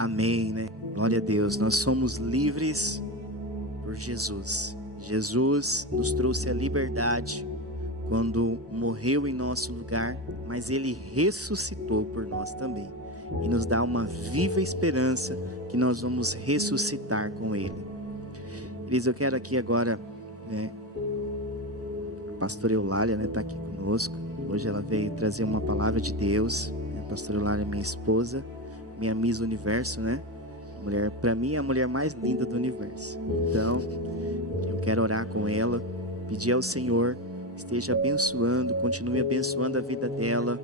Amém, né? Glória a Deus. Nós somos livres por Jesus. Jesus nos trouxe a liberdade quando morreu em nosso lugar, mas Ele ressuscitou por nós também. E nos dá uma viva esperança que nós vamos ressuscitar com Ele. Elis, eu quero aqui agora, né, a pastora Eulália, né, tá aqui conosco. Hoje ela veio trazer uma palavra de Deus. A pastora Eulália é minha esposa, minha Miss Universo, né? Mulher, para mim, é a mulher mais linda do universo. Então, eu quero orar com ela, pedir ao Senhor, esteja abençoando, continue abençoando a vida dela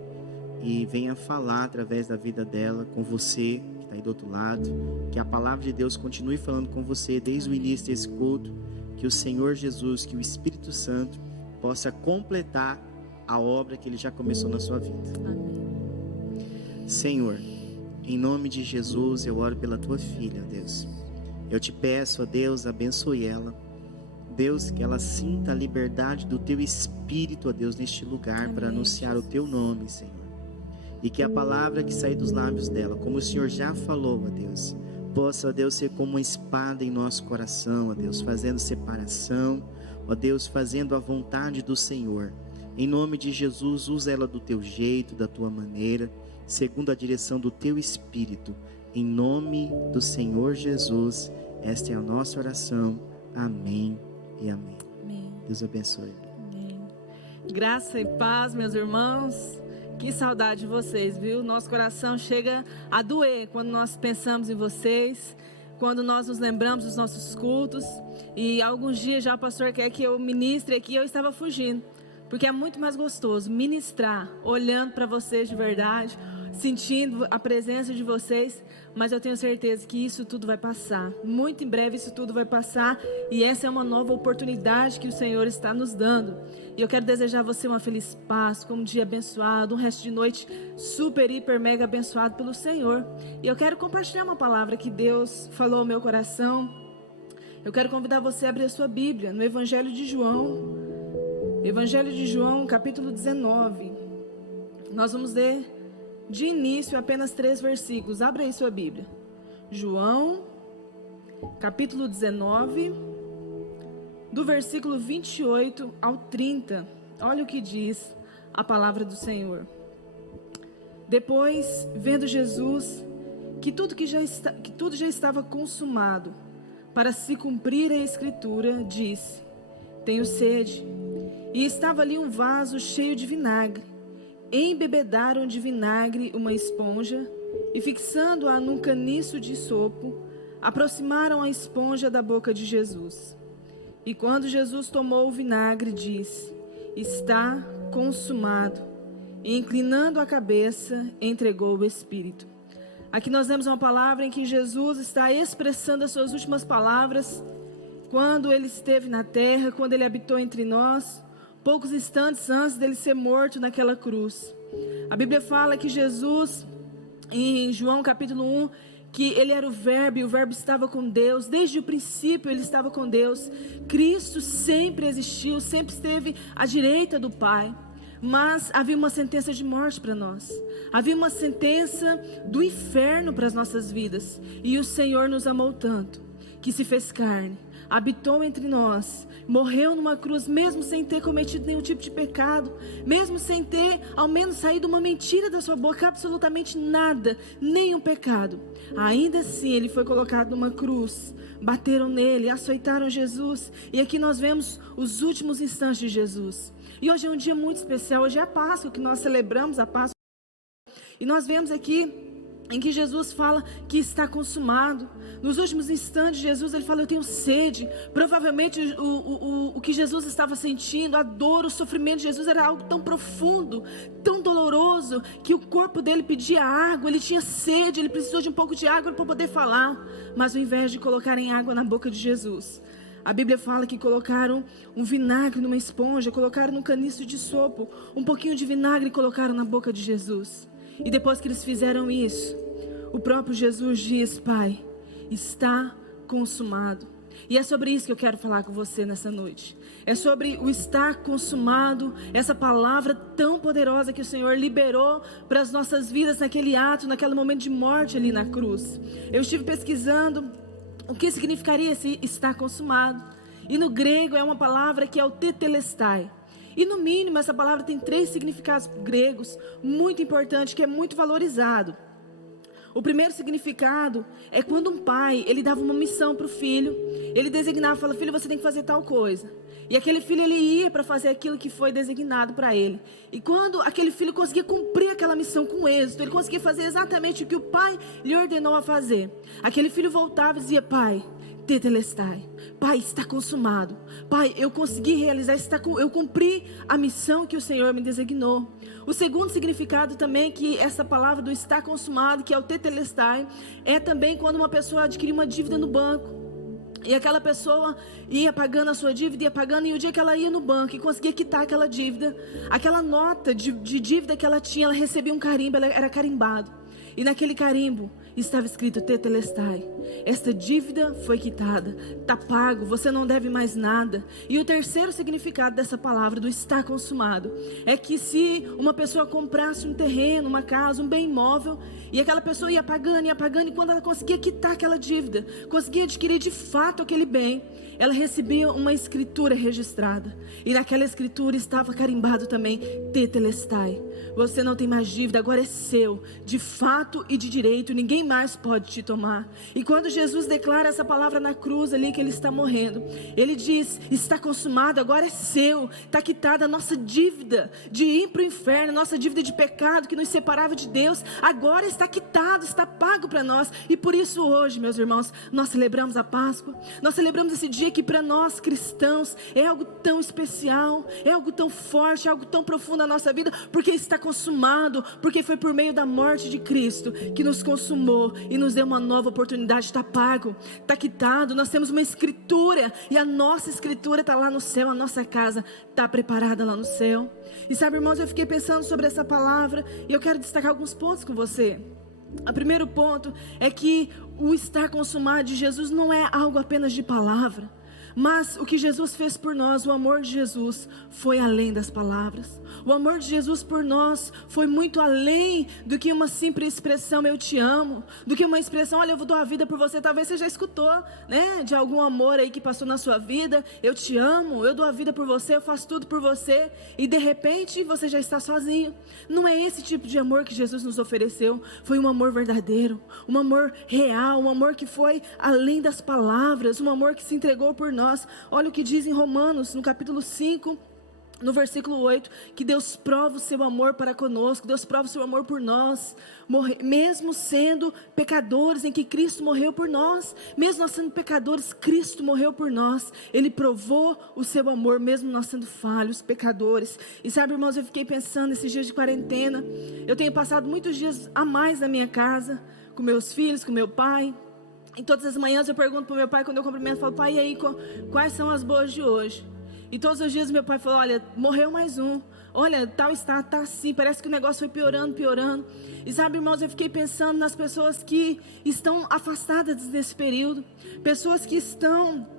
e venha falar através da vida dela com você que está aí do outro lado, que a palavra de Deus continue falando com você desde o início desse culto, que o Senhor Jesus, que o Espírito Santo possa completar a obra que Ele já começou na sua vida. Amém. Senhor, em nome de Jesus, eu oro pela tua filha, Deus. Eu te peço, ó Deus, abençoe ela. Deus, que ela sinta a liberdade do teu Espírito, ó Deus, neste lugar para anunciar o teu nome, Senhor. E que a palavra que sair dos lábios dela, como o Senhor já falou, ó Deus, possa, ó Deus, ser como uma espada em nosso coração, ó Deus, fazendo separação, ó Deus, fazendo a vontade do Senhor. Em nome de Jesus, usa ela do teu jeito, da tua maneira, segundo a direção do teu Espírito. Em nome do Senhor Jesus, esta é a nossa oração. Amém e amém. Amém. Deus abençoe. Amém. Graça e paz, meus irmãos. Que saudade de vocês, viu? Nosso coração chega a doer quando nós pensamos em vocês, quando nós nos lembramos dos nossos cultos. E alguns dias já o pastor quer que eu ministre aqui, eu estava fugindo, porque é muito mais gostoso ministrar olhando para vocês de verdade, sentindo a presença de vocês, mas eu tenho certeza que isso tudo vai passar. Muito em breve isso tudo vai passar, e essa é uma nova oportunidade que o Senhor está nos dando. E eu quero desejar a você uma feliz Páscoa, um dia abençoado, um resto de noite super, hiper, mega abençoado pelo Senhor. E eu quero compartilhar uma palavra que Deus falou ao meu coração. Eu quero convidar você a abrir a sua Bíblia no Evangelho de João. Evangelho de João, capítulo 19. Nós vamos ler de início apenas 3 versículos. Abra aí sua Bíblia. João, capítulo 19, do versículo 28 ao 30. Olha o que diz a palavra do Senhor. Depois, vendo Jesus que tudo já estava consumado, para se cumprir a Escritura, disse: tenho sede. E estava ali um vaso cheio de vinagre. Embebedaram de vinagre uma esponja e, fixando-a num caniço de sopo, aproximaram a esponja da boca de Jesus. E quando Jesus tomou o vinagre, disse: está consumado. E, inclinando a cabeça, entregou o Espírito. Aqui nós vemos uma palavra em que Jesus está expressando as suas últimas palavras quando ele esteve na terra, quando ele habitou entre nós, poucos instantes antes dele ser morto naquela cruz. A Bíblia fala que Jesus, em João capítulo 1, que ele era o Verbo, e o Verbo estava com Deus, desde o princípio ele estava com Deus. Cristo sempre existiu, sempre esteve à direita do Pai, mas havia uma sentença de morte para nós, havia uma sentença do inferno para as nossas vidas, e o Senhor nos amou tanto, que se fez carne, habitou entre nós, morreu numa cruz, mesmo sem ter cometido nenhum tipo de pecado, mesmo sem ter ao menos saído uma mentira da sua boca, absolutamente nada, nenhum pecado. Ainda assim ele foi colocado numa cruz, bateram nele, açoitaram Jesus, e aqui nós vemos os últimos instantes de Jesus. E hoje é um dia muito especial, hoje é a Páscoa, que nós celebramos a Páscoa, e nós vemos aqui em que Jesus fala que está consumado. Nos últimos instantes, Jesus ele fala: eu tenho sede. Provavelmente o que Jesus estava sentindo, a dor, o sofrimento de Jesus era algo tão profundo, tão doloroso, que o corpo dele pedia água, ele tinha sede, ele precisou de um pouco de água para poder falar. Mas ao invés de colocarem água na boca de Jesus, a Bíblia fala que colocaram um vinagre numa esponja, colocaram num caniço de sopo, um pouquinho de vinagre e colocaram na boca de Jesus. E depois que eles fizeram isso, o próprio Jesus diz: Pai, está consumado. E é sobre isso que eu quero falar com você nessa noite. É sobre o estar consumado, essa palavra tão poderosa que o Senhor liberou para as nossas vidas naquele ato, naquele momento de morte ali na cruz. Eu estive pesquisando o que significaria esse estar consumado. E no grego é uma palavra que é o tetelestai. E no mínimo essa palavra tem 3 significados gregos muito importantes, que é muito valorizado. O primeiro significado é quando um pai, ele dava uma missão para o filho. Ele designava, falava: filho, você tem que fazer tal coisa. E aquele filho, ele ia para fazer aquilo que foi designado para ele. E quando aquele filho conseguia cumprir aquela missão com êxito, ele conseguia fazer exatamente o que o pai lhe ordenou a fazer, aquele filho voltava e dizia: pai, tetelestai, pai, está consumado. Pai, eu consegui realizar, eu cumpri a missão que o Senhor me designou. O segundo significado também, que essa palavra do estar consumado, que é o tetelestai, é também quando uma pessoa adquire uma dívida no banco. E aquela pessoa ia pagando a sua dívida, ia pagando, e o dia que ela ia no banco e conseguia quitar aquela dívida, aquela nota de dívida que ela tinha, ela recebia um carimbo, ela era carimbado. E naquele carimbo estava escrito: tetelestai, esta dívida foi quitada, está pago, você não deve mais nada. E o terceiro significado dessa palavra, do estar consumado, é que se uma pessoa comprasse um terreno, uma casa, um bem imóvel, e aquela pessoa ia pagando, e quando ela conseguia quitar aquela dívida, conseguia adquirir de fato aquele bem, ela recebia uma escritura registrada. E naquela escritura estava carimbado também: tetelestai, você não tem mais dívida, agora é seu, de fato e de direito, ninguém mais pode te tomar. E quando Jesus declara essa palavra na cruz ali, que ele está morrendo, ele diz: está consumado, agora é seu, está quitada a nossa dívida de ir para o inferno, nossa dívida de pecado que nos separava de Deus, agora está quitado, está pago para nós. E por isso hoje, meus irmãos, nós celebramos a Páscoa, nós celebramos esse dia que para nós cristãos é algo tão especial, é algo tão forte, é algo tão profundo na nossa vida, porque está consumado, porque foi por meio da morte de Cristo que nos consumou e nos deu uma nova oportunidade. Está pago, está quitado, nós temos uma escritura, e a nossa escritura está lá no céu, a nossa casa está preparada lá no céu. E sabe, irmãos, eu fiquei pensando sobre essa palavra, e eu quero destacar alguns pontos com você. O primeiro ponto é que o estar consumado de Jesus não é algo apenas de palavra, mas o que Jesus fez por nós, o amor de Jesus foi além das palavras. O amor de Jesus por nós foi muito além do que uma simples expressão: eu te amo, do que uma expressão: olha, eu vou dar a vida por você. Talvez você já escutou, né, de algum amor aí que passou na sua vida: eu te amo, eu dou a vida por você, eu faço tudo por você, e de repente você já está sozinho. Não é esse tipo de amor que Jesus nos ofereceu. Foi um amor verdadeiro, um amor real, um amor que foi além das palavras, um amor que se entregou por nós. Olha o que diz em Romanos, no capítulo 5, no versículo 8, que Deus prova o seu amor para conosco, Deus prova o seu amor por nós, mesmo sendo pecadores, em que Cristo morreu por nós. Mesmo nós sendo pecadores, Cristo morreu por nós. Ele provou o seu amor, mesmo nós sendo falhos, pecadores. E sabe, irmãos, eu fiquei pensando, esses dias de quarentena, eu tenho passado muitos dias a mais na minha casa, com meus filhos, com meu pai. E todas as manhãs eu pergunto para o meu pai, quando eu cumprimento, eu falo: pai, e aí, quais são as boas de hoje? E todos os dias meu pai falou: olha, morreu mais um, olha, tal está assim, parece que o negócio foi piorando. E sabe, irmãos, eu fiquei pensando nas pessoas que estão afastadas nesse período, pessoas que estão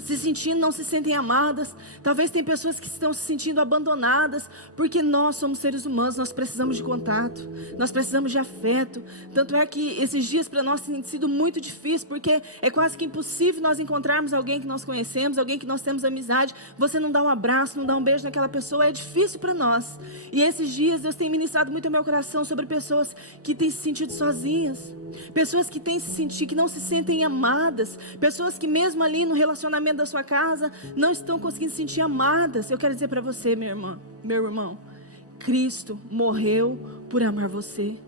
se sentindo, não se sentem amadas. Talvez tem pessoas que estão se sentindo abandonadas, porque nós somos seres humanos, nós precisamos de contato, nós precisamos de afeto. Tanto é que esses dias para nós têm sido muito difíceis, porque é quase que impossível nós encontrarmos alguém que nós conhecemos, alguém que nós temos amizade, você não dá um abraço, não dá um beijo naquela pessoa, é difícil para nós. E esses dias Deus tem ministrado muito ao meu coração sobre pessoas que têm se sentido sozinhas, pessoas que têm se sentido, que não se sentem amadas, pessoas que mesmo ali no relacionamento da sua casa não estão conseguindo se sentir amadas. Eu quero dizer para você, minha irmã, meu irmão, Cristo morreu por amar você.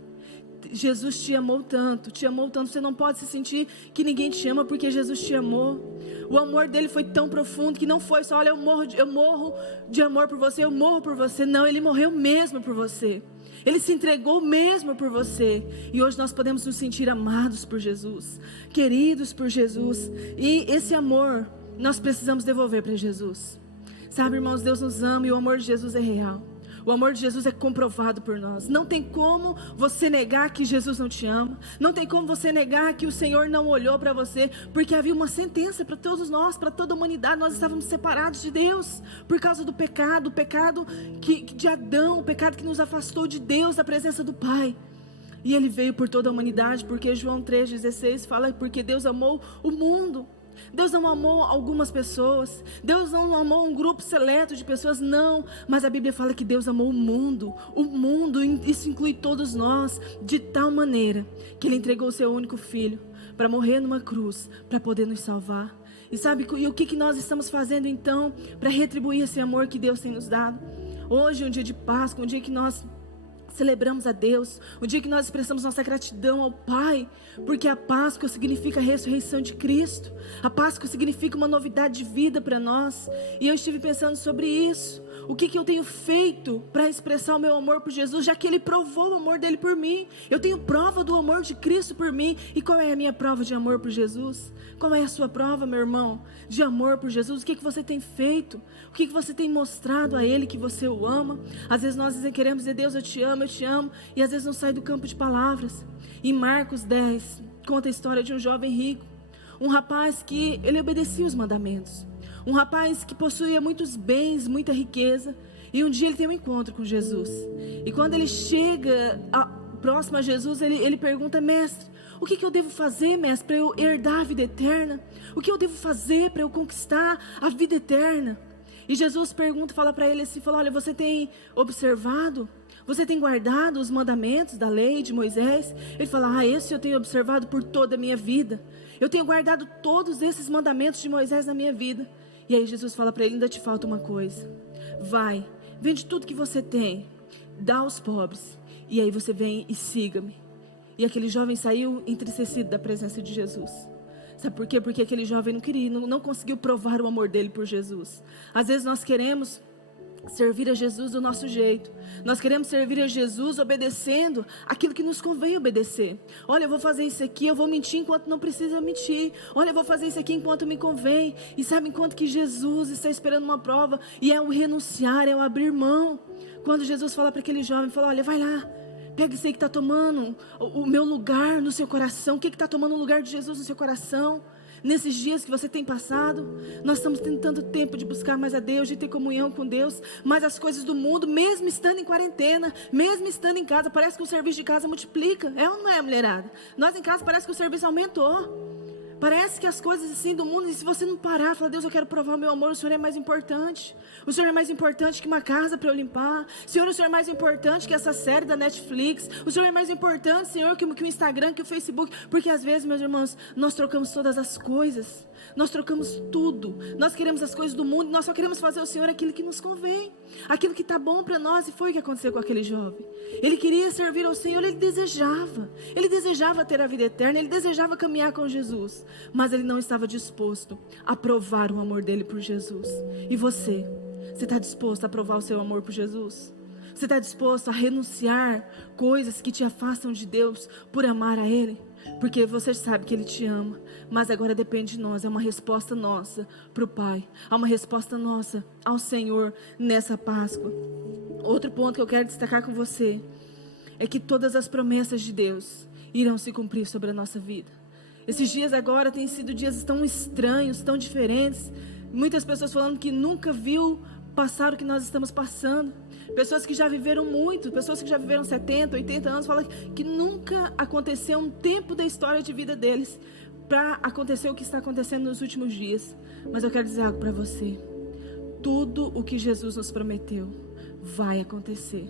Jesus te amou tanto, você não pode se sentir que ninguém te ama, porque Jesus te amou. O amor dele foi tão profundo que não foi só: olha, eu morro de amor por você, eu morro por você. Não, ele morreu mesmo por você. Ele se entregou mesmo por você. E hoje nós podemos nos sentir amados por Jesus, queridos por Jesus. E esse amor nós precisamos devolver para Jesus. Sabe, irmãos, Deus nos ama e o amor de Jesus é real. O amor de Jesus é comprovado por nós. Não tem como você negar que Jesus não te ama. Não tem como você negar que o Senhor não olhou para você. Porque havia uma sentença para todos nós, para toda a humanidade. Nós estávamos separados de Deus por causa do pecado. O pecado de Adão, o pecado que nos afastou de Deus, da presença do Pai. E Ele veio por toda a humanidade, porque João 3,16 fala porque Deus amou o mundo. Deus não amou algumas pessoas, Deus não amou um grupo seleto de pessoas, não, mas a Bíblia fala que Deus amou o mundo, isso inclui todos nós, de tal maneira, que Ele entregou o seu único Filho, para morrer numa cruz, para poder nos salvar. E sabe, e o que nós estamos fazendo então, para retribuir esse amor que Deus tem nos dado? Hoje é um dia de Páscoa, um dia que nós celebramos a Deus, o dia que nós expressamos nossa gratidão ao Pai, porque a Páscoa significa a ressurreição de Cristo, a Páscoa significa uma novidade de vida para nós, e eu estive pensando sobre isso, o que eu tenho feito para expressar o meu amor por Jesus, já que Ele provou o amor dele por mim, eu tenho prova do amor de Cristo por mim, e qual é a minha prova de amor por Jesus? Qual é a sua prova, meu irmão, de amor por Jesus? O que você tem feito? O que você tem mostrado a Ele que você o ama? Às vezes nós queremos dizer, Deus, eu te amo, e às vezes não sai do campo de palavras. Em Marcos 10, conta a história de um jovem rico, um rapaz que ele obedecia os mandamentos, um rapaz que possuía muitos bens, muita riqueza, e um dia ele tem um encontro com Jesus, e quando ele chega próximo a Jesus, ele pergunta, mestre, o que eu devo fazer, mestre, para eu herdar a vida eterna? O que eu devo fazer para eu conquistar a vida eterna? E Jesus fala para ele assim, olha, você tem observado? Você tem guardado os mandamentos da lei de Moisés? Ele fala, esse eu tenho observado por toda a minha vida. Eu tenho guardado todos esses mandamentos de Moisés na minha vida. E aí Jesus fala para ele, ainda te falta uma coisa. Vai, vende tudo que você tem, dá aos pobres. E aí você vem e siga-me. E aquele jovem saiu entristecido da presença de Jesus. Sabe por quê? Porque aquele jovem não conseguiu provar o amor dele por Jesus. Às vezes nós queremos servir a Jesus do nosso jeito. Nós queremos servir a Jesus obedecendo aquilo que nos convém obedecer. Olha, eu vou fazer isso aqui, eu vou mentir enquanto não precisa mentir. Olha, eu vou fazer isso aqui enquanto me convém. E sabe, enquanto que Jesus está esperando uma prova, e é o renunciar, é o abrir mão. Quando Jesus fala para aquele jovem, fala, olha, vai lá, pega isso aí que está tomando o meu lugar no seu coração. O que está tomando o lugar de Jesus no seu coração? Nesses dias que você tem passado, nós estamos tendo tanto tempo de buscar mais a Deus, de ter comunhão com Deus, mas as coisas do mundo, mesmo estando em quarentena, mesmo estando em casa, parece que o serviço de casa multiplica, é ou não é, mulherada? Nós em casa parece que o serviço aumentou, parece que as coisas assim do mundo, e se você não parar, falar, Deus, eu quero provar o meu amor, o Senhor é mais importante. O Senhor é mais importante que uma casa para eu limpar. Senhor, o Senhor é mais importante que essa série da Netflix. O Senhor é mais importante, Senhor, que o Instagram, que o Facebook. Porque às vezes, meus irmãos, nós trocamos todas as coisas. Nós trocamos tudo. Nós queremos as coisas do mundo. Nós só queremos fazer ao Senhor aquilo que nos convém. Aquilo que está bom para nós. E foi o que aconteceu com aquele jovem. Ele queria servir ao Senhor, ele desejava. Ele desejava ter a vida eterna. Ele desejava caminhar com Jesus. Mas ele não estava disposto a provar o amor dele por Jesus. E você? Você está disposto a provar o seu amor por Jesus? Você está disposto a renunciar coisas que te afastam de Deus por amar a Ele? Porque você sabe que Ele te ama, mas agora depende de nós, é uma resposta nossa para o Pai, é uma resposta nossa ao Senhor nessa Páscoa. Outro ponto que eu quero destacar com você é que todas as promessas de Deus irão se cumprir sobre a nossa vida. Esses dias agora têm sido dias tão estranhos, tão diferentes. Muitas pessoas falando que nunca viu passar o que nós estamos passando. Pessoas que já viveram muito, pessoas que já viveram 70, 80 anos, falam que nunca aconteceu um tempo da história de vida deles para acontecer o que está acontecendo nos últimos dias. Mas eu quero dizer algo para você. Tudo o que Jesus nos prometeu vai acontecer.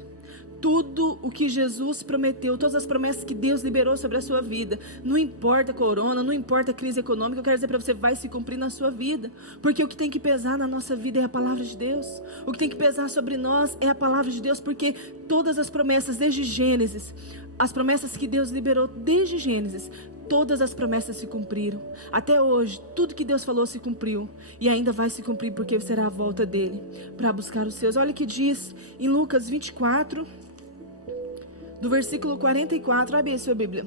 Tudo o que Jesus prometeu, todas as promessas que Deus liberou sobre a sua vida, não importa a corona, não importa a crise econômica, eu quero dizer para você, vai se cumprir na sua vida, porque o que tem que pesar na nossa vida é a palavra de Deus, o que tem que pesar sobre nós é a palavra de Deus, porque todas as promessas desde Gênesis, as promessas que Deus liberou desde Gênesis, todas as promessas se cumpriram, até hoje, tudo que Deus falou se cumpriu, e ainda vai se cumprir, porque será a volta dele, para buscar os seus. Olha o que diz em Lucas 24, do versículo 44, abre a sua Bíblia,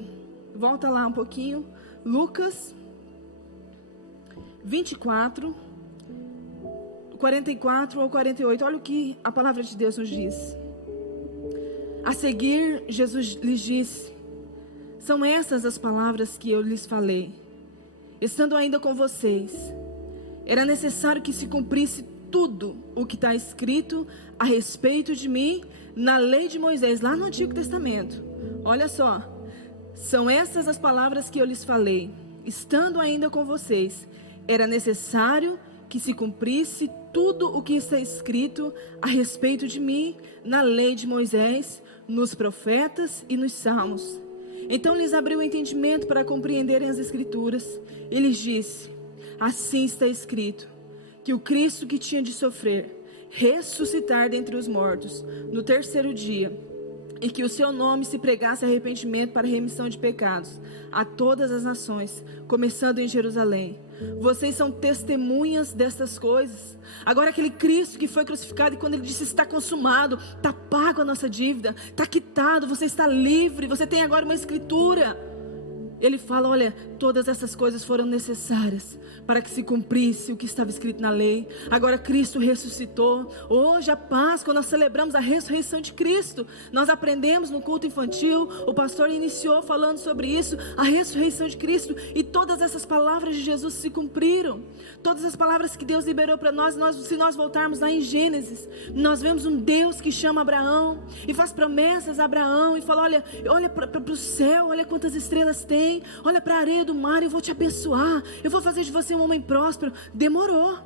volta lá um pouquinho, Lucas 24, 44 ou 48, olha o que a palavra de Deus nos diz. A seguir, Jesus lhes disse: são essas as palavras que eu lhes falei, estando ainda com vocês. Era necessário que se cumprisse tudo o que está escrito a respeito de mim na lei de Moisés, lá no Antigo Testamento. Olha só, são essas as palavras que eu lhes falei, estando ainda com vocês. Era necessário que se cumprisse tudo o que está escrito a respeito de mim na lei de Moisés, nos profetas e nos salmos. Então lhes abriu o entendimento para compreenderem as Escrituras. E lhes disse: assim está escrito, que o Cristo que tinha de sofrer, ressuscitar dentre os mortos no terceiro dia, e que o seu nome se pregasse arrependimento para remissão de pecados a todas as nações, começando em Jerusalém. Vocês são testemunhas destas coisas. Agora aquele Cristo que foi crucificado, e quando ele disse está consumado, está pago a nossa dívida, está quitado, você está livre, você tem agora uma escritura. Ele fala: olha, todas essas coisas foram necessárias para que se cumprisse o que estava escrito na lei. Agora Cristo ressuscitou. Hoje a Páscoa, nós celebramos a ressurreição de Cristo. Nós aprendemos no culto infantil, o pastor iniciou falando sobre isso, a ressurreição de Cristo. E todas essas palavras de Jesus se cumpriram. Todas as palavras que Deus liberou para nós, se nós voltarmos lá em Gênesis, nós vemos um Deus que chama Abraão e faz promessas a Abraão e fala: olha para o céu, olha quantas estrelas tem. Olha para a areia do mar, eu vou te abençoar, eu vou fazer de você um homem próspero. Demorou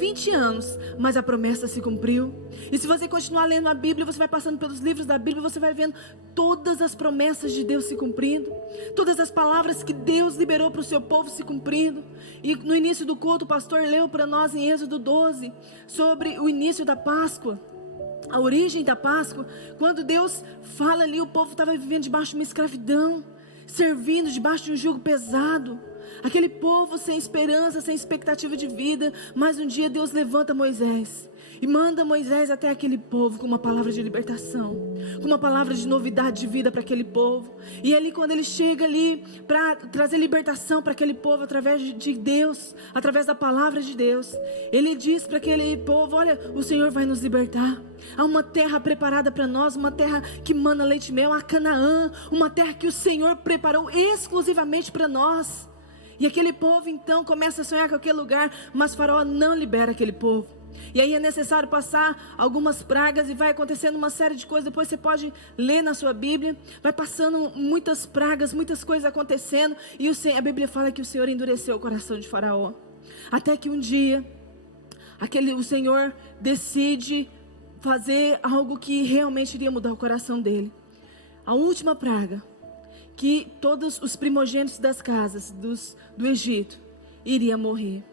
20 anos, mas a promessa se cumpriu. E se você continuar lendo a Bíblia, você vai passando pelos livros da Bíblia, você vai vendo todas as promessas de Deus se cumprindo, todas as palavras que Deus liberou para o seu povo se cumprindo. E no início do culto, o pastor leu para nós em Êxodo 12 sobre o início da Páscoa, a origem da Páscoa. Quando Deus fala ali, o povo estava vivendo debaixo de uma escravidão, servindo debaixo de um jugo pesado, aquele povo sem esperança, sem expectativa de vida. Mas um dia Deus levanta Moisés e manda Moisés até aquele povo com uma palavra de libertação, com uma palavra de novidade de vida para aquele povo. E ali, quando ele chega ali para trazer libertação para aquele povo através de Deus, através da palavra de Deus, ele diz para aquele povo: olha, o Senhor vai nos libertar. Há uma terra preparada para nós, uma terra que mana leite e mel, a Canaã, uma terra que o Senhor preparou exclusivamente para nós. E aquele povo então começa a sonhar com aquele lugar, mas Faraó não libera aquele povo. E aí é necessário passar algumas pragas e vai acontecendo uma série de coisas. Depois você pode ler na sua Bíblia. Vai passando muitas pragas, muitas coisas acontecendo. E a Bíblia fala que o Senhor endureceu o coração de Faraó. Até que um dia, o Senhor decide fazer algo que realmente iria mudar o coração dele. A última praga, que todos os primogênitos das casas do Egito iriam morrer.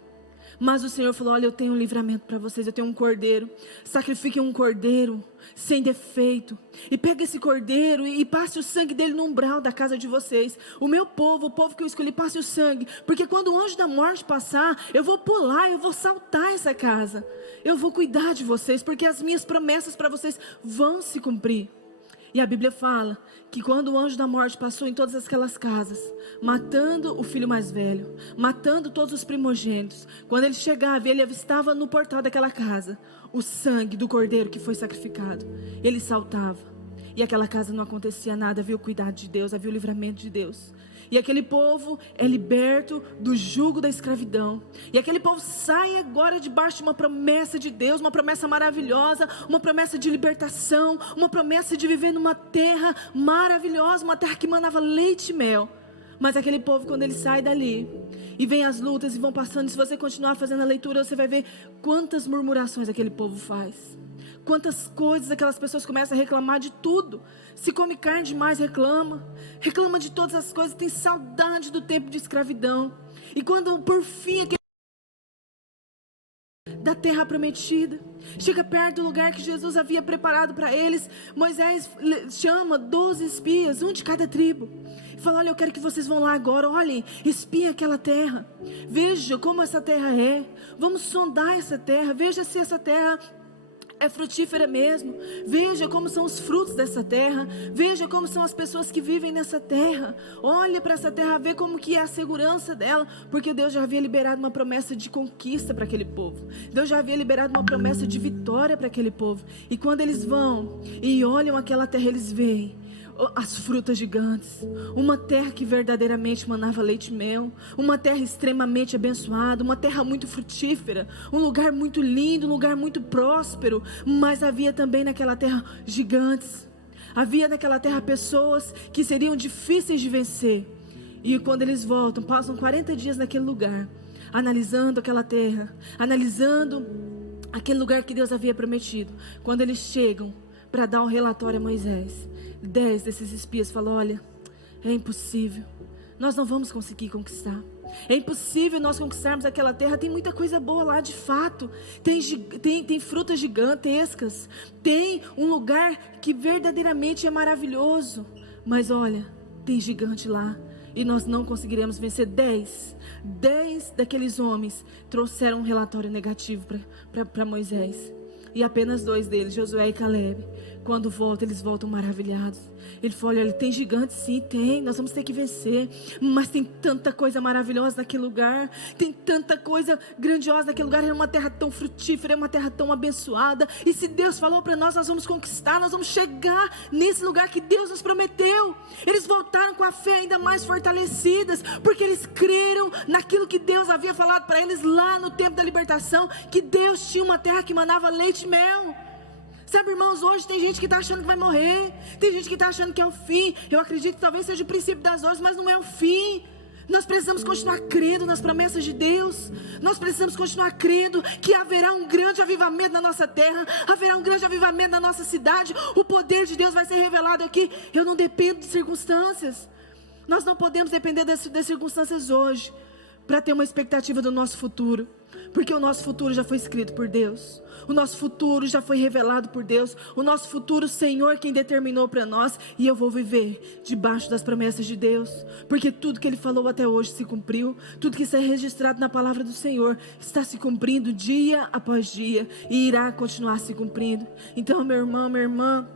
Mas o Senhor falou: olha, eu tenho um livramento para vocês, eu tenho um cordeiro. Sacrifiquem um cordeiro sem defeito, e pega esse cordeiro e passe o sangue dele no umbral da casa de vocês. O meu povo, o povo que eu escolhi, passe o sangue, porque quando o anjo da morte passar, eu vou pular, eu vou saltar essa casa, eu vou cuidar de vocês, porque as minhas promessas para vocês vão se cumprir. E a Bíblia fala que quando o anjo da morte passou em todas aquelas casas, matando o filho mais velho, matando todos os primogênitos, quando ele chegava e ele avistava no portal daquela casa o sangue do cordeiro que foi sacrificado, ele saltava. E aquela casa não acontecia nada, havia o cuidado de Deus, havia o livramento de Deus. E aquele povo é liberto do jugo da escravidão. E aquele povo sai agora debaixo de uma promessa de Deus, uma promessa maravilhosa, uma promessa de libertação, uma promessa de viver numa terra maravilhosa, uma terra que manava leite e mel. Mas aquele povo, quando ele sai dali e vem as lutas e vão passando, se você continuar fazendo a leitura, você vai ver quantas murmurações aquele povo faz. Quantas coisas aquelas pessoas começam a reclamar de tudo. Se come carne demais, reclama de todas as coisas, tem saudade do tempo de escravidão. E quando por fim da terra prometida, chega perto do lugar que Jesus havia preparado para eles, Moisés chama 12 espias, um de cada tribo, e fala: olha, eu quero que vocês vão lá agora, olhem, espiem aquela terra, vejam como essa terra é, vamos sondar essa terra, veja se essa terra é frutífera mesmo. Veja como são os frutos dessa terra. Veja como são as pessoas que vivem nessa terra. Olha para essa terra, vê como que é a segurança dela, porque Deus já havia liberado uma promessa de conquista para aquele povo. Deus já havia liberado uma promessa de vitória para aquele povo. E quando eles vão e olham aquela terra, eles veem as frutas gigantes, uma terra que verdadeiramente manava leite e mel, uma terra extremamente abençoada, uma terra muito frutífera, um lugar muito lindo, um lugar muito próspero. Mas havia também naquela terra gigantes, havia naquela terra pessoas que seriam difíceis de vencer. E quando eles voltam, passam 40 dias naquele lugar, analisando aquela terra, analisando aquele lugar que Deus havia prometido. Quando eles chegam para dar um relatório a Moisés, 10 desses espias falam: olha, é impossível, nós não vamos conseguir conquistar. É impossível nós conquistarmos aquela terra. Tem muita coisa boa lá, de fato. Tem frutas gigantescas, tem um lugar que verdadeiramente é maravilhoso. Mas olha, tem gigante lá, e nós não conseguiremos vencer. 10 daqueles homens trouxeram um relatório negativo para Moisés. E apenas 2 deles, Josué e Caleb, quando voltam, eles voltam maravilhados. Ele falou: olha, tem gigante, sim, tem, nós vamos ter que vencer. Mas tem tanta coisa maravilhosa naquele lugar, tem tanta coisa grandiosa naquele lugar. É uma terra tão frutífera, é uma terra tão abençoada. E se Deus falou para nós, nós vamos conquistar, nós vamos chegar nesse lugar que Deus nos prometeu. Eles voltaram com a fé ainda mais fortalecidas, porque eles creram naquilo que Deus havia falado para eles lá no tempo da libertação, que Deus tinha uma terra que manava leite e mel. Sabe, irmãos, hoje tem gente que está achando que vai morrer, tem gente que está achando que é o fim. Eu acredito que talvez seja o princípio das dores, mas não é o fim. Nós precisamos continuar crendo nas promessas de Deus. Nós precisamos continuar crendo que haverá um grande avivamento na nossa terra, haverá um grande avivamento na nossa cidade. O poder de Deus vai ser revelado aqui. Eu não dependo de circunstâncias. Nós não podemos depender das circunstâncias hoje para ter uma expectativa do nosso futuro, porque o nosso futuro já foi escrito por Deus. O nosso futuro já foi revelado por Deus. O nosso futuro, o Senhor quem determinou para nós. E eu vou viver debaixo das promessas de Deus, porque tudo que Ele falou até hoje se cumpriu. Tudo que está registrado na palavra do Senhor está se cumprindo dia após dia, e irá continuar se cumprindo. Então, meu irmão, minha irmã,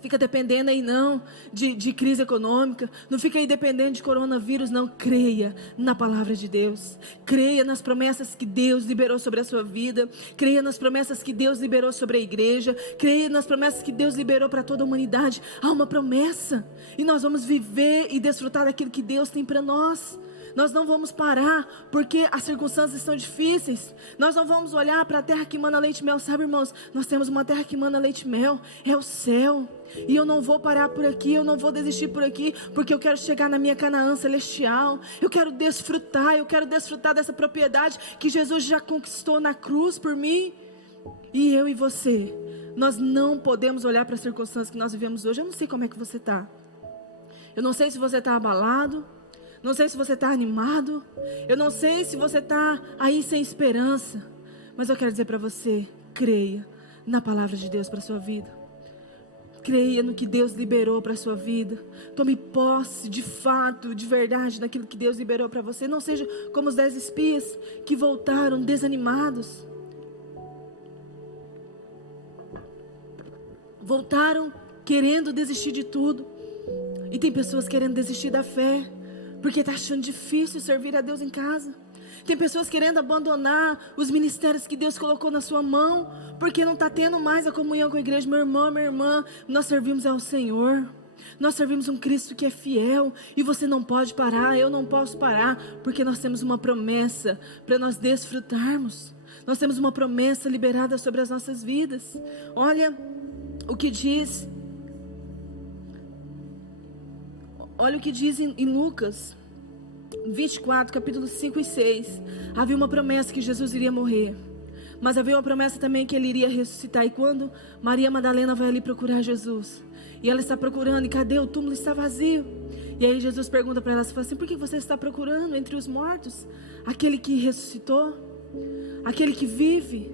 fica dependendo aí não de crise econômica, não fica aí dependendo de coronavírus, não. Creia na palavra de Deus, creia nas promessas que Deus liberou sobre a sua vida, creia nas promessas que Deus liberou sobre a igreja, creia nas promessas que Deus liberou para toda a humanidade. Há uma promessa, e nós vamos viver e desfrutar daquilo que Deus tem para nós. Nós não vamos parar porque as circunstâncias estão difíceis. Nós não vamos olhar para a terra que mana leite e mel. Sabe, irmãos, nós temos uma terra que mana leite e mel, é o céu. E eu não vou parar por aqui, eu não vou desistir por aqui, porque eu quero chegar na minha Canaã celestial. Eu quero desfrutar dessa propriedade que Jesus já conquistou na cruz por mim. E eu e você, nós não podemos olhar para as circunstâncias que nós vivemos hoje. Eu não sei como é que você está. Eu não sei se você está abalado, não sei se você está animado, eu não sei se você está aí sem esperança, mas eu quero dizer para você: creia na palavra de Deus para a sua vida. Creia no que Deus liberou para a sua vida. Tome posse de fato, de verdade, naquilo que Deus liberou para você. Não seja como os 10 espias que voltaram desanimados. Voltaram querendo desistir de tudo. E tem pessoas querendo desistir da fé, porque está achando difícil servir a Deus em casa. Tem pessoas querendo abandonar os ministérios que Deus colocou na sua mão, porque não está tendo mais a comunhão com a igreja. Meu irmão, minha irmã, nós servimos ao Senhor. Nós servimos um Cristo que é fiel, e você não pode parar, eu não posso parar, porque nós temos uma promessa para nós desfrutarmos. Nós temos uma promessa liberada sobre as nossas vidas. Olha o que diz. Olha o que diz em Lucas 24, capítulos 5 e 6. Havia uma promessa que Jesus iria morrer, mas havia uma promessa também que Ele iria ressuscitar. E quando Maria Madalena vai ali procurar Jesus, e ela está procurando, e cadê? O túmulo está vazio. E aí Jesus pergunta para ela, fala assim: por que você está procurando entre os mortos aquele que ressuscitou, aquele que vive?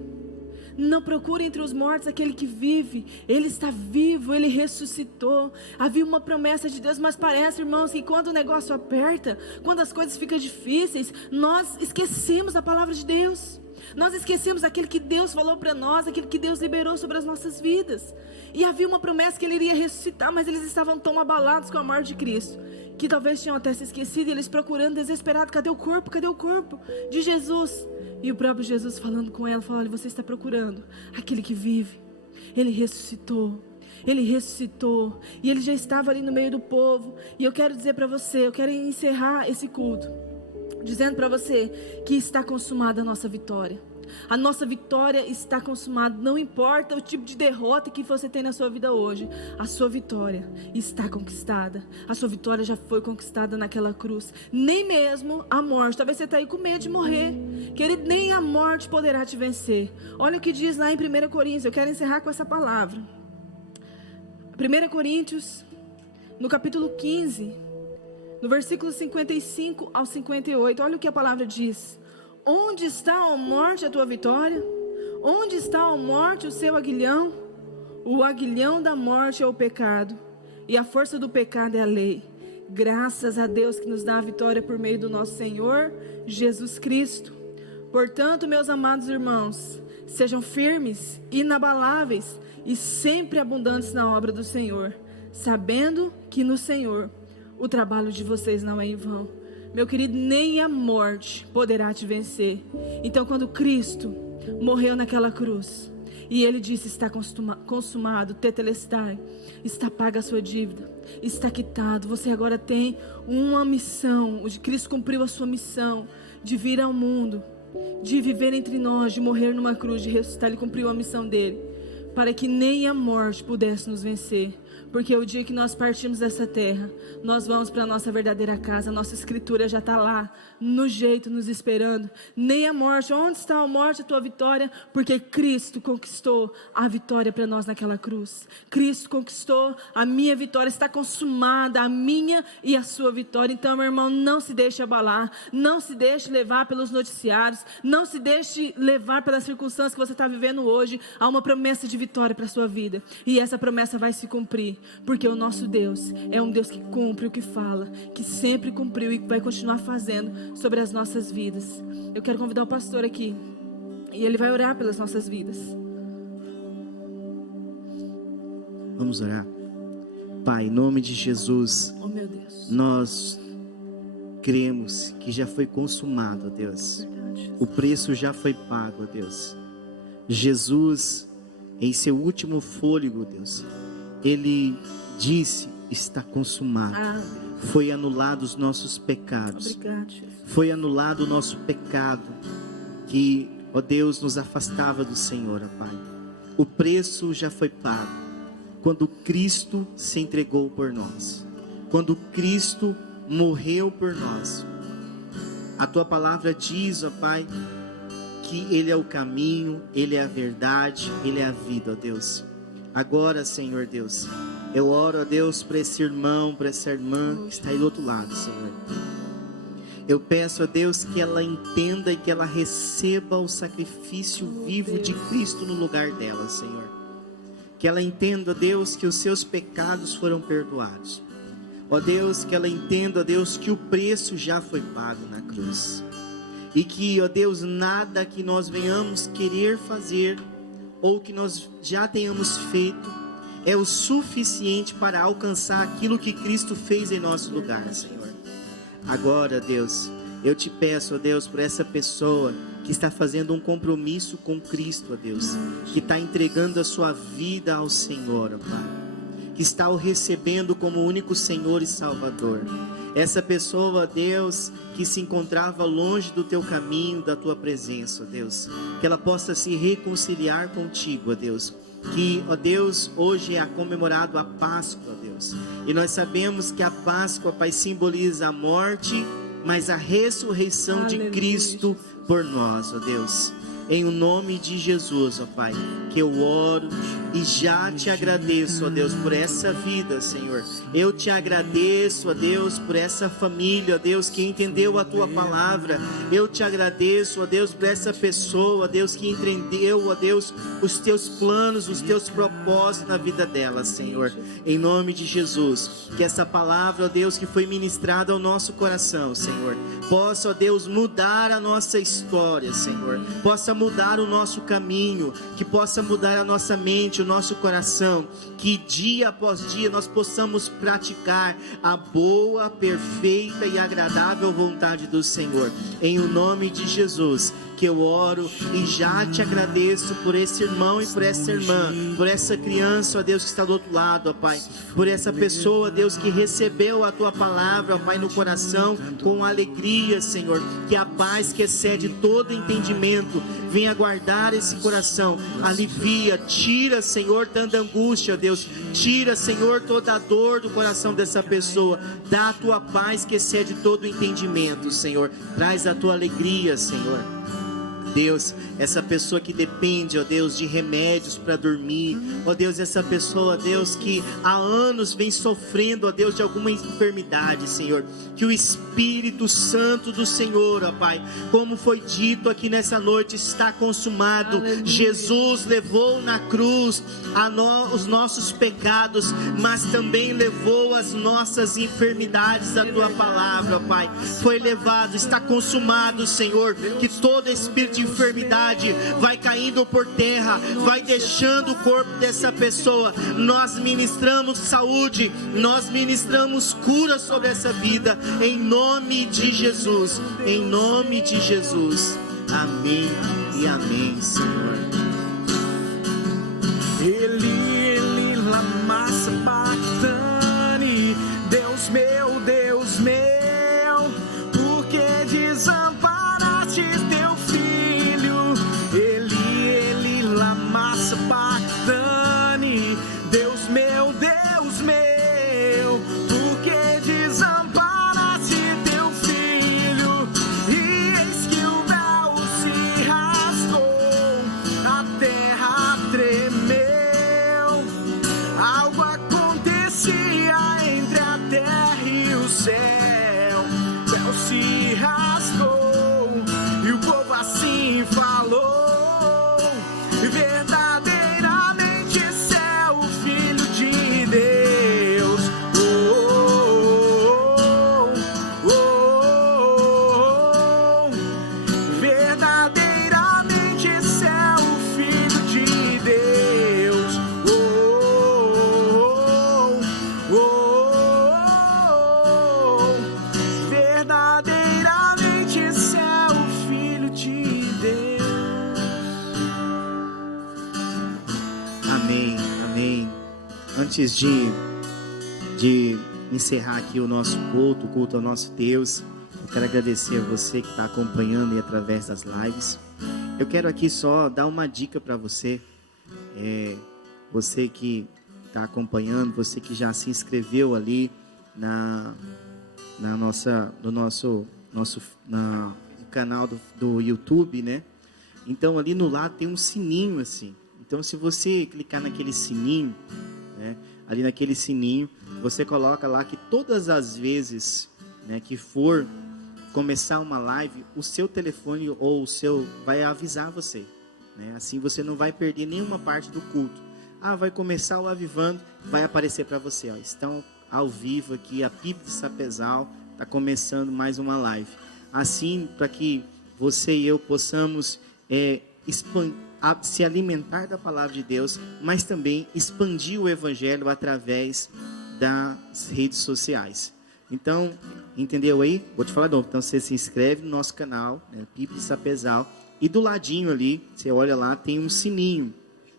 Não procure entre os mortos aquele que vive. Ele está vivo, ele ressuscitou. Havia uma promessa de Deus, mas parece, irmãos, que quando o negócio aperta, quando as coisas ficam difíceis, nós esquecemos a palavra de Deus. Nós esquecemos aquilo que Deus falou para nós, aquilo que Deus liberou sobre as nossas vidas. E havia uma promessa que ele iria ressuscitar, mas eles estavam tão abalados com a morte de Cristo, que talvez tinham até se esquecido, e eles procurando desesperado, cadê o corpo de Jesus? E o próprio Jesus falando com ela, falou, olha, você está procurando aquele que vive. Ele ressuscitou, e ele já estava ali no meio do povo. E eu quero dizer para você, eu quero encerrar esse culto dizendo para você que está consumada a nossa vitória. A nossa vitória está consumada. Não importa o tipo de derrota que você tem na sua vida hoje, a sua vitória está conquistada. A sua vitória já foi conquistada naquela cruz. Nem mesmo a morte, talvez você está aí com medo de morrer, querido, nem a morte poderá te vencer. Olha o que diz lá em 1 Coríntios. Eu quero encerrar com essa palavra. 1 Coríntios, no capítulo 15, no versículo 55 ao 58, olha o que a palavra diz. Onde está, ó morte, a tua vitória? Onde está, ó morte, o seu aguilhão? O aguilhão da morte é o pecado, e a força do pecado é a lei. Graças a Deus que nos dá a vitória por meio do nosso Senhor Jesus Cristo. Portanto, meus amados irmãos, sejam firmes, inabaláveis e sempre abundantes na obra do Senhor, sabendo que no Senhor o trabalho de vocês não é em vão. Meu querido, nem a morte poderá te vencer. Então, quando Cristo morreu naquela cruz e Ele disse, está consumado, tetelestai, está paga a sua dívida, está quitado. Você agora tem uma missão. Cristo cumpriu a sua missão de vir ao mundo, de viver entre nós, de morrer numa cruz, de ressuscitar. Ele cumpriu a missão dele, para que nem a morte pudesse nos vencer. Porque o dia que nós partimos dessa terra, nós vamos para a nossa verdadeira casa. A nossa escritura já está lá, no jeito, nos esperando. Nem a morte, onde está a morte, a tua vitória? Porque Cristo conquistou a vitória para nós naquela cruz. Cristo conquistou a minha vitória, está consumada a minha e a sua vitória. Então, meu irmão, não se deixe abalar, não se deixe levar pelos noticiários, não se deixe levar pelas circunstâncias que você está vivendo hoje. Há uma promessa de vitória para a sua vida, e essa promessa vai se cumprir. Porque o nosso Deus é um Deus que cumpre o que fala, que sempre cumpriu e vai continuar fazendo sobre as nossas vidas. Eu quero convidar o pastor aqui, e ele vai orar pelas nossas vidas. Vamos orar. Pai, em nome de Jesus, Oh meu Deus, nós cremos que já foi consumado, Deus. verdade. O preço já foi pago, Deus. Jesus, em seu último fôlego, Deus, Ele disse, está consumado. Foi anulado os nossos pecados. Obrigado, Jesus. Foi anulado o nosso pecado que, ó Deus, nos afastava do Senhor, ó Pai. O preço já foi pago quando Cristo se entregou por nós, quando Cristo morreu por nós. A Tua palavra diz, ó Pai, que Ele é o caminho, Ele é a verdade, Ele é a vida, ó Deus. Agora, Senhor Deus, eu oro, ó Deus, para esse irmão, para essa irmã que está aí do outro lado, Senhor. Eu peço a Deus que ela entenda e que ela receba o sacrifício vivo de Cristo no lugar dela, Senhor. Que ela entenda, Deus, que os seus pecados foram perdoados. Ó Deus, que ela entenda, Deus, que o preço já foi pago na cruz. E que, ó Deus, nada que nós venhamos querer fazer ou que nós já tenhamos feito é o suficiente para alcançar aquilo que Cristo fez em nosso lugar, Senhor. Agora, Deus, eu te peço, ó Deus, por essa pessoa que está fazendo um compromisso com Cristo, ó Deus, que está entregando a sua vida ao Senhor, ó Pai, que está o recebendo como único Senhor e Salvador. Essa pessoa, ó Deus, que se encontrava longe do teu caminho, da tua presença, ó Deus, que ela possa se reconciliar contigo, ó Deus. Que, ó Deus, hoje é comemorado a Páscoa, ó Deus, e nós sabemos que a Páscoa, Pai, simboliza a morte, mas a ressurreição de Cristo por nós, ó Deus. em o nome de Jesus, ó Pai, que eu oro e já te agradeço, ó Deus, por essa vida, Senhor. Eu te agradeço, ó Deus, por essa família, ó Deus, que entendeu a tua palavra. Eu te agradeço, ó Deus, por essa pessoa, ó Deus, que entendeu, ó Deus, os teus planos, os teus propósitos na vida dela, Senhor. Em nome de Jesus, que essa palavra, ó Deus, que foi ministrada ao nosso coração, Senhor, possa, ó Deus, mudar a nossa história, Senhor, possa mudar o nosso caminho, que possa mudar a nossa mente, o nosso coração, que dia após dia nós possamos praticar a boa, perfeita e agradável vontade do Senhor. Em o nome de Jesus que eu oro e já te agradeço por esse irmão e por essa irmã, por essa criança, ó Deus, que está do outro lado, ó Pai, por essa pessoa, Deus, que recebeu a tua palavra, ó Pai, no coração com alegria, Senhor, que a paz que excede todo entendimento venha guardar esse coração, alivia, tira, Senhor, tanta angústia, ó Deus, tira, Senhor, toda a dor do coração dessa pessoa, dá a tua paz que excede todo entendimento, Senhor, traz a tua alegria, Senhor. Deus, essa pessoa que depende, ó Deus, de remédios para dormir, ó Deus, essa pessoa, ó Deus, que há anos vem sofrendo, ó Deus, de alguma enfermidade, Senhor, que o Espírito Santo do Senhor, ó Pai, como foi dito aqui nessa noite, está consumado. Aleluia. Jesus levou na cruz os nossos pecados, mas também levou as nossas enfermidades, a tua palavra, ó Pai, foi levado, está consumado, Senhor, que todo espírito de enfermidade vai caindo por terra, vai deixando o corpo dessa pessoa. Nós ministramos saúde, nós ministramos cura sobre essa vida, em nome de Jesus, em nome de Jesus, amém e amém, Senhor. Eli, lama sabachthani, Deus meu, por que desamparaste teu filho? Eli, lama sabachthani, Deus meu, por que desamparaste teu filho? E eis que o véu se rasgou, a terra tremeu, algo acontecia entre a terra e o céu, o véu se rasgou, e o povo assim falou: verdadeiramente esse é o Filho de Deus. Verdadeiramente esse é o Filho de Deus. Verdadeiramente esse é o Filho de Deus. Amém, amém. Antes de encerrar aqui o nosso culto ao nosso Deus, eu quero agradecer a você que está acompanhando aí através das lives. Eu quero aqui só dar uma dica para você, você que está acompanhando, você que já se inscreveu ali no canal do YouTube, né? Então ali no lado tem um sininho assim. Então se você clicar naquele sininho, né, ali naquele sininho, você coloca lá que todas as vezes, né, que for começar uma live, o seu telefone ou o seu vai avisar você, né? Assim você não vai perder nenhuma parte do culto. Vai começar o Avivando, vai aparecer para você, ó, estão ao vivo aqui, a PIB de Sapezal está começando mais uma live. Assim, para que você e eu possamos se alimentar da palavra de Deus, mas também expandir o evangelho através das redes sociais. Então, entendeu aí? Vou te falar, então você se inscreve no nosso canal, né, PIB de Sapezal, e do ladinho ali, você olha lá, tem um sininho,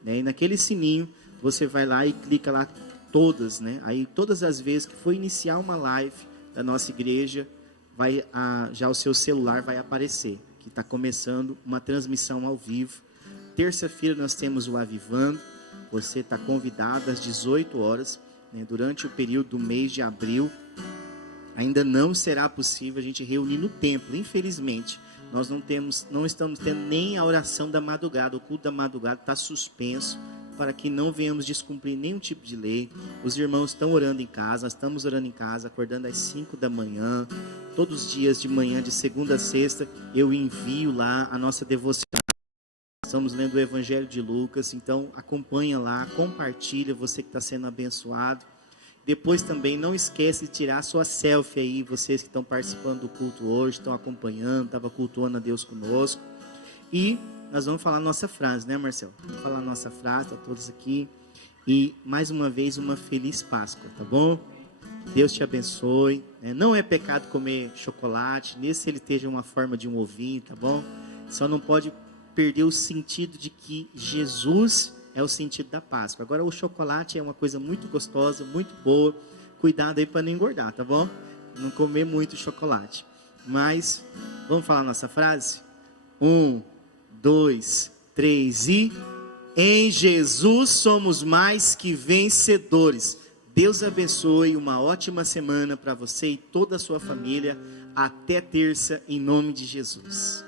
né, e naquele sininho você vai lá e clica lá todas, né? Aí todas as vezes que for iniciar uma live da nossa igreja, já o seu celular vai aparecer que está começando uma transmissão ao vivo. Terça-feira nós temos o Avivando. Você está convidado às 18 horas, né, durante o período do mês de abril. Ainda não será possível a gente reunir no templo, infelizmente, Nós não estamos tendo nem a oração da madrugada. O culto da madrugada está suspenso para que não venhamos descumprir nenhum tipo de lei. Os irmãos estão orando em casa, nós estamos orando em casa, acordando às 5 da manhã. Todos os dias de manhã, de segunda a sexta, eu envio lá a nossa devocional. Estamos lendo o Evangelho de Lucas, então acompanha lá, compartilha, você que está sendo abençoado. Depois também não esquece de tirar a sua selfie aí, vocês que estão participando do culto hoje, estão acompanhando, estavam cultuando a Deus conosco. E nós vamos falar a nossa frase, né, Marcelo? Vamos falar a nossa frase, tá todos aqui. E mais uma vez, uma feliz Páscoa, tá bom? Deus te abençoe. Não é pecado comer chocolate, mesmo se ele esteja uma forma de um ovinho, tá bom? Só não pode perder o sentido de que Jesus é o sentido da Páscoa. Agora o chocolate é uma coisa muito gostosa, muito boa. Cuidado aí para não engordar, tá bom? Não comer muito chocolate. Mas, vamos falar a nossa frase? 1, 2, 3 e... Em Jesus somos mais que vencedores. Deus abençoe, uma ótima semana para você e toda a sua família. Até terça, em nome de Jesus.